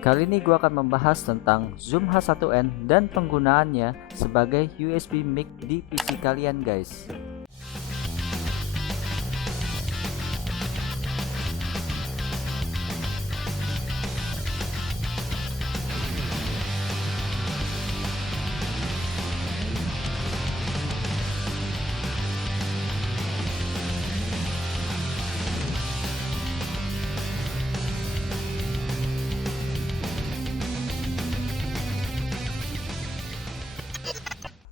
Kali ini gue akan membahas tentang Zoom H1n dan penggunaannya sebagai USB mic di PC kalian guys.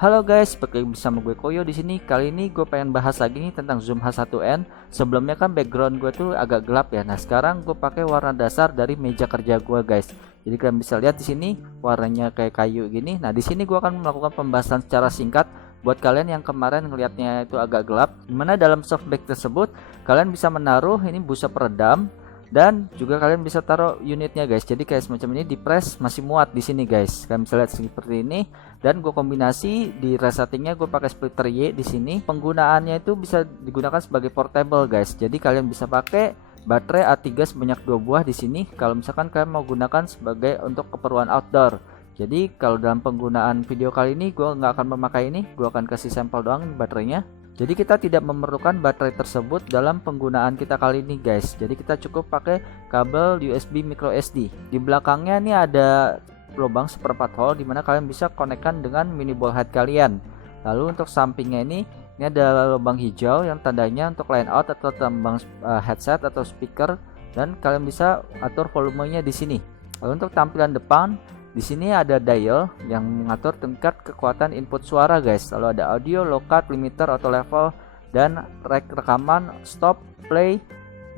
Halo guys, balik lagi bersama gue Koyo di sini. Kali ini gue pengen bahas lagi nih tentang Zoom H1n. Sebelumnya kan background gue tuh agak gelap ya. Nah, sekarang gue pakai warna dasar dari meja kerja gue guys. Jadi kalian bisa lihat di sini warnanya kayak kayu gini. Nah, di sini gue akan melakukan pembahasan secara singkat buat kalian yang kemarin ngelihatnya itu agak gelap. Dimana dalam softback tersebut kalian bisa menaruh ini busa peredam. Dan juga kalian bisa taruh unitnya guys. Jadi kayak semacam ini di press masih muat di sini guys. Kalian bisa lihat seperti ini. Dan gue kombinasi di resettingnya gue pakai splitter Y di sini. Penggunaannya itu bisa digunakan sebagai portable guys. Jadi kalian bisa pakai baterai A3 sebanyak 2 buah di sini. Kalau misalkan kalian mau gunakan sebagai untuk keperluan outdoor. Jadi kalau dalam penggunaan video kali ini gue nggak akan memakai ini. Gue akan kasih sampel doang baterainya. Jadi kita tidak memerlukan baterai tersebut dalam penggunaan kita kali ini guys. Jadi kita cukup pakai kabel USB micro SD. Di belakangnya ini ada lubang seperempat hole dimana kalian bisa konekkan dengan mini ball head kalian. Lalu untuk sampingnya ini ada lubang hijau yang tandanya untuk line out atau tambang headset atau speaker, dan kalian bisa atur volumenya di sini. Lalu untuk tampilan depan di sini ada dial yang mengatur tingkat kekuatan input suara guys. Lalu ada audio, low cut, limiter, auto level, dan rekaman, stop, play,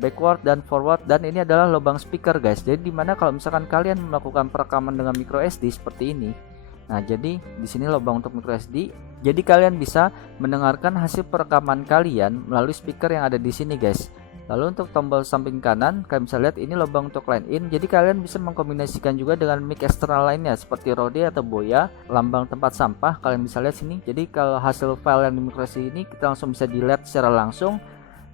backward dan forward. Dan ini adalah lubang speaker guys. Jadi dimana kalau misalkan kalian melakukan perekaman dengan micro SD seperti ini, nah jadi di sini lubang untuk micro SD. Jadi kalian bisa mendengarkan hasil perekaman kalian melalui speaker yang ada di sini guys. Lalu untuk tombol samping kanan kalian bisa lihat ini lubang untuk line in. Jadi kalian bisa mengkombinasikan juga dengan mic eksternal lainnya seperti Rode atau Boya. Lambang tempat sampah kalian bisa lihat sini. Jadi kalau hasil file yang di micro SD ini kita langsung bisa delete secara langsung.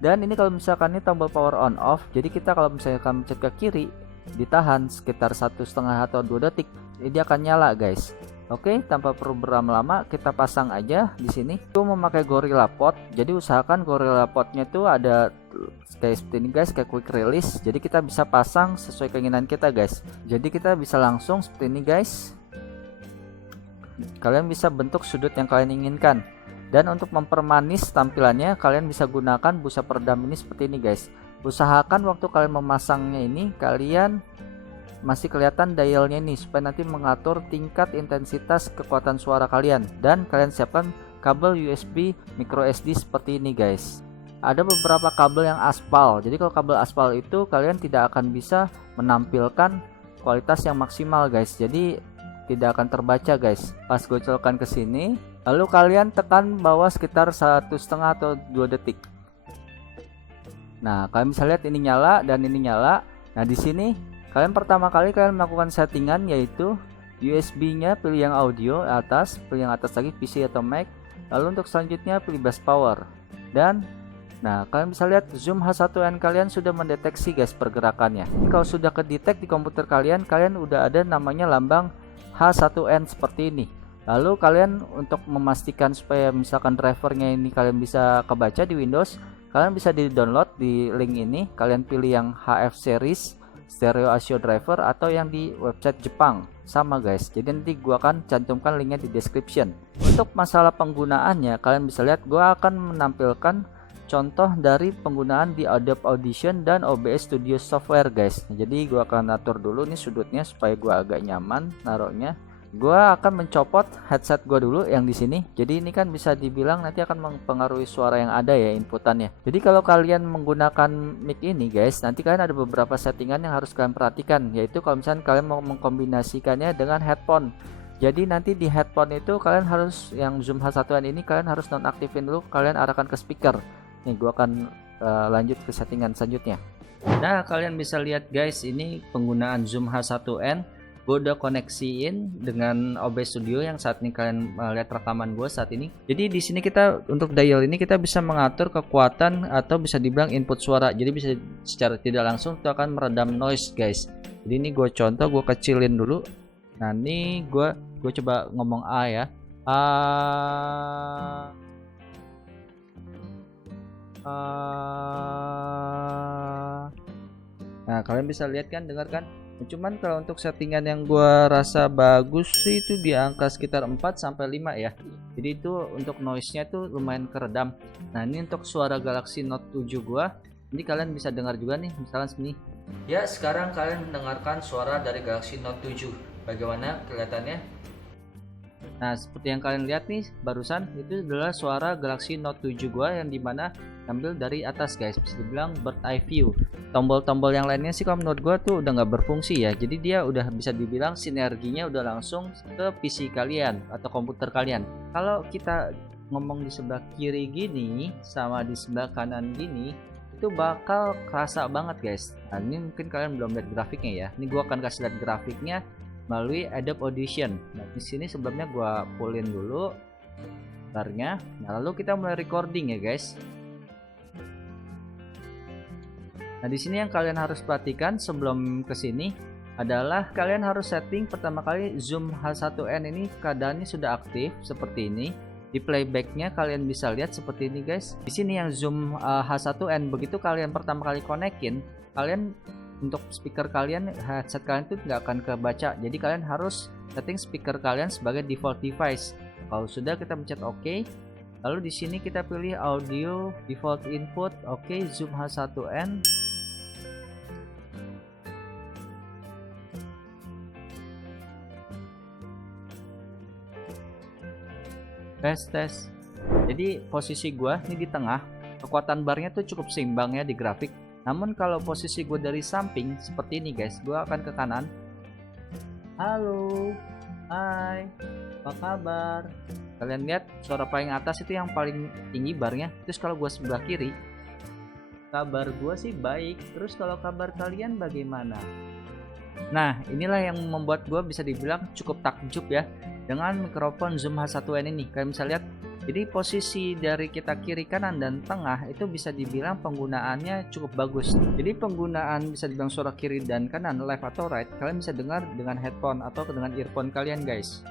Dan ini kalau misalkan ini tombol power on off. Jadi kita kalau misalkan mencet ke kiri ditahan sekitar 1,5 atau 2 detik, ini akan nyala guys. Oke, tanpa perlu berlama-lama kita pasang aja di sini. Itu memakai Gorilla Pod. Jadi usahakan Gorilla Podnya itu ada kayak seperti ini guys, kayak quick release. Jadi kita bisa pasang sesuai keinginan kita guys. Jadi kita bisa langsung seperti ini guys. Kalian bisa bentuk sudut yang kalian inginkan. Dan untuk mempermanis tampilannya kalian bisa gunakan busa peredam ini seperti ini guys. Usahakan waktu kalian memasangnya ini kalian masih kelihatan dialnya ini supaya nanti mengatur tingkat intensitas kekuatan suara kalian. Dan kalian siapkan kabel USB micro SD seperti ini guys. Ada beberapa kabel yang aspal. Jadi kalau kabel aspal itu kalian tidak akan bisa menampilkan kualitas yang maksimal guys. Jadi tidak akan terbaca guys. Pas gue colokan ke sini, lalu kalian tekan bawah sekitar 1,5 atau 2 detik. Nah, kalian bisa lihat ini nyala dan ini nyala. Nah, di sini kalian pertama kali kalian melakukan settingan yaitu USB-nya pilih yang audio atas, pilih yang atas lagi PC atau Mac. Lalu untuk selanjutnya pilih bass power. Dan nah, kalian bisa lihat Zoom H1n kalian sudah mendeteksi guys pergerakannya. Kalau sudah kedetek di komputer kalian, kalian udah ada namanya lambang H1n seperti ini. Lalu kalian untuk memastikan supaya misalkan drivernya ini kalian bisa kebaca di Windows, kalian bisa di-download di link ini. Kalian pilih yang HF series Stereo Audio Driver atau yang di website Jepang sama guys. Jadi nanti gua akan cantumkan linknya di description. Untuk masalah penggunaannya kalian bisa lihat gua akan menampilkan contoh dari penggunaan di Adobe Audition dan OBS Studio Software guys. Jadi gua akan atur dulu nih sudutnya supaya gua agak nyaman naruhnya. Gua akan mencopot headset gua dulu yang di sini. Jadi ini kan bisa dibilang nanti akan mempengaruhi suara yang ada ya inputannya. Jadi kalau kalian menggunakan mic ini guys, nanti kalian ada beberapa settingan yang harus kalian perhatikan, yaitu kalau misalnya kalian mau mengkombinasikannya dengan headphone. Jadi nanti di headphone itu kalian harus yang Zoom H1n ini kalian harus nonaktifin dulu, kalian arahkan ke speaker. Nih gua akan lanjut ke settingan selanjutnya. Nah, kalian bisa lihat guys, ini penggunaan Zoom H1n. Gue udah koneksiin dengan OBS Studio yang saat ini kalian lihat rekaman gue saat ini. Jadi di sini kita untuk dial ini kita bisa mengatur kekuatan atau bisa dibilang input suara. Jadi bisa secara tidak langsung itu akan meredam noise guys. Jadi ini gue contoh, gue kecilin dulu. Nah ini gue coba ngomong A ya. Nah kalian bisa lihat kan, dengar kan. Cuman kalau untuk settingan yang gua rasa bagus sih itu di angka sekitar 4 sampai 5 ya. Jadi itu untuk noise-nya tuh lumayan keredam. Nah, ini untuk suara Galaxy Note 7 gua. Ini kalian bisa dengar juga nih, misalnya sini. Ya, sekarang kalian mendengarkan suara dari Galaxy Note 7. Bagaimana kelihatannya? Nah, seperti yang kalian lihat nih barusan, itu adalah suara Galaxy Note 7 gua yang dimana ambil dari atas guys, bisa dibilang bird eye view. Tombol-tombol yang lainnya sih kalau menurut gua tuh udah nggak berfungsi ya, jadi dia udah bisa dibilang sinerginya udah langsung ke PC kalian atau komputer kalian. Kalau kita ngomong di sebelah kiri gini sama di sebelah kanan gini, itu bakal kerasa banget guys. Nah, ini mungkin kalian belum lihat grafiknya ya, ini gua akan kasih lihat grafiknya melalui Adobe Audition. Nah, di sini sebelumnya gua pullin dulu barnya. Nah, lalu kita mulai recording ya guys. Nah, di sini yang kalian harus perhatikan sebelum ke sini adalah kalian harus setting pertama kali zoom H1n ini keadaannya sudah aktif seperti ini. Di playbacknya kalian bisa lihat seperti ini guys. Di sini yang zoom H1n, begitu kalian pertama kali konekin, kalian untuk speaker kalian, headset kalian itu nggak akan kebaca. Jadi kalian harus setting speaker kalian sebagai default device. Kalau sudah, kita pencet OK. Lalu di sini kita pilih audio default input, OK, zoom H1n. Tes. Jadi posisi gua ini di tengah, kekuatan barnya tuh cukup seimbang ya di grafik. Namun kalau posisi gue dari samping seperti ini guys, gue akan ke kanan. Halo, hai, apa kabar? Kalian lihat suara paling atas itu yang paling tinggi barnya. Terus kalau gue sebelah kiri, kabar gue sih baik. Terus kalau kabar kalian bagaimana? Nah, inilah yang membuat gue bisa dibilang cukup takjub ya dengan mikrofon zoom H1n ini. Kalian bisa lihat, jadi posisi dari kita kiri, kanan, dan tengah itu bisa dibilang penggunaannya cukup bagus. Jadi penggunaan bisa dibilang suara kiri dan kanan, left atau right, kalian bisa dengar dengan headphone atau dengan earphone kalian guys.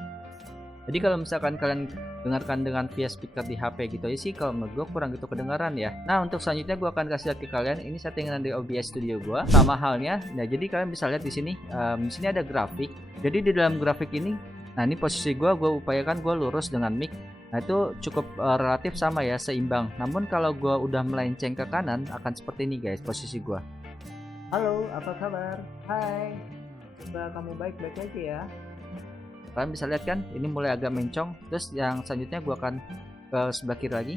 Jadi kalau misalkan kalian dengarkan dengan via speaker di HP gitu aja sih, kalau menurut gue kurang gitu kedengaran ya. Nah, untuk selanjutnya gue akan kasih lihat ke kalian ini settingan dari OBS Studio gue, sama halnya. Nah, jadi kalian bisa lihat di sini, ada grafik. Jadi di dalam grafik ini, nah ini posisi gue upayakan gue lurus dengan mic. Nah, itu cukup relatif sama ya, seimbang. Namun kalau gue udah melenceng ke kanan akan seperti ini guys posisi gue. Halo, apa kabar? Hai, semoga kamu baik-baik aja ya. Kalian bisa lihat kan, ini mulai agak mencong. Terus yang selanjutnya gue akan ke sebelah kiri lagi.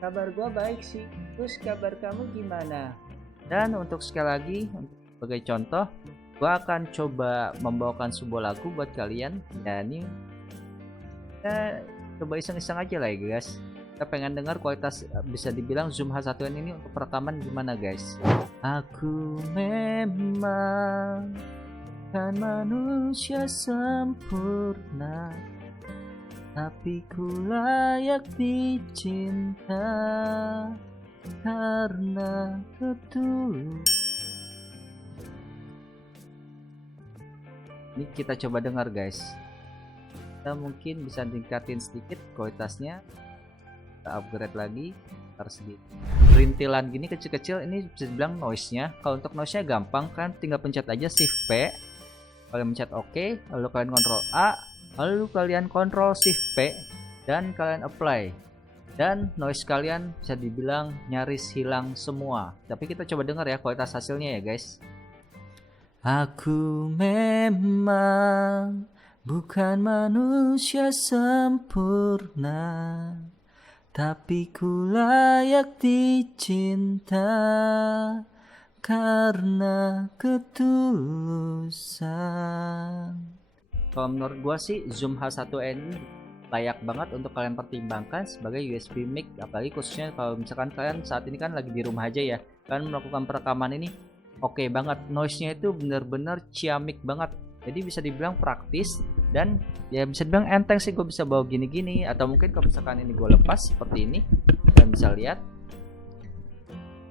Kabar gue baik sih, terus kabar kamu gimana? Dan untuk sekali lagi, sebagai contoh, gue akan coba membawakan sebuah lagu buat kalian. Ya ini kita coba iseng-iseng aja lah ya guys. Kita pengen dengar kualitas, bisa dibilang zoom H1n ini untuk perekaman gimana guys. Aku memang kan manusia sempurna, tapi ku layak dicinta karena ketulus. Ini kita coba dengar guys. Kita mungkin bisa tingkatin sedikit kualitasnya, kita upgrade lagi sedikit. Rintilan gini kecil-kecil ini bisa dibilang noise-nya. Kalau untuk noise-nya gampang kan, tinggal pencet aja Shift P, kalian pencet OK, lalu kalian kontrol A, lalu kalian kontrol Shift P, dan kalian apply, dan noise kalian bisa dibilang nyaris hilang semua. Tapi kita coba dengar ya kualitas hasilnya ya guys. Aku memang bukan manusia sempurna, tapi ku layak dicinta karena ketulusan. Kalau menurut gua sih zoom H1n layak banget untuk kalian pertimbangkan sebagai USB mic, apalagi khususnya kalau misalkan kalian saat ini kan lagi di rumah aja ya, kalian melakukan perekaman ini oke banget. Noise-nya itu bener-bener ciamik banget. Jadi bisa dibilang praktis dan ya bisa dibilang enteng sih, gue bisa bawa gini-gini. Atau mungkin kalau misalkan ini gue lepas seperti ini, kalian bisa lihat.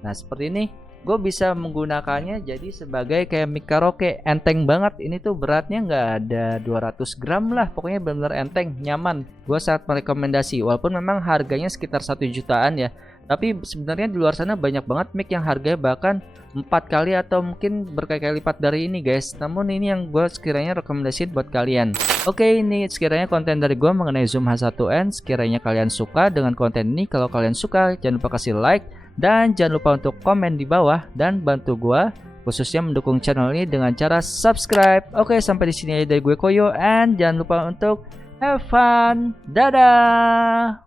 Nah seperti ini, gue bisa menggunakannya jadi sebagai kayak mic karaoke. Enteng banget, ini tuh beratnya nggak ada 200 gram lah, pokoknya benar-benar enteng, nyaman. Gue sangat merekomendasi, walaupun memang harganya sekitar 1 jutaan ya, tapi sebenarnya di luar sana banyak banget mic yang harganya bahkan 4 kali atau mungkin berkali-kali lipat dari ini guys. Namun ini yang gue sekiranya rekomendasiin buat kalian. Oke, ini sekiranya konten dari gue mengenai Zoom H1n. Sekiranya kalian suka dengan konten ini, kalau kalian suka jangan lupa kasih like dan jangan lupa untuk komen di bawah dan bantu gue khususnya mendukung channel ini dengan cara subscribe. Oke, sampai di sini aja dari gue Koyo, and jangan lupa untuk have fun. Dadah.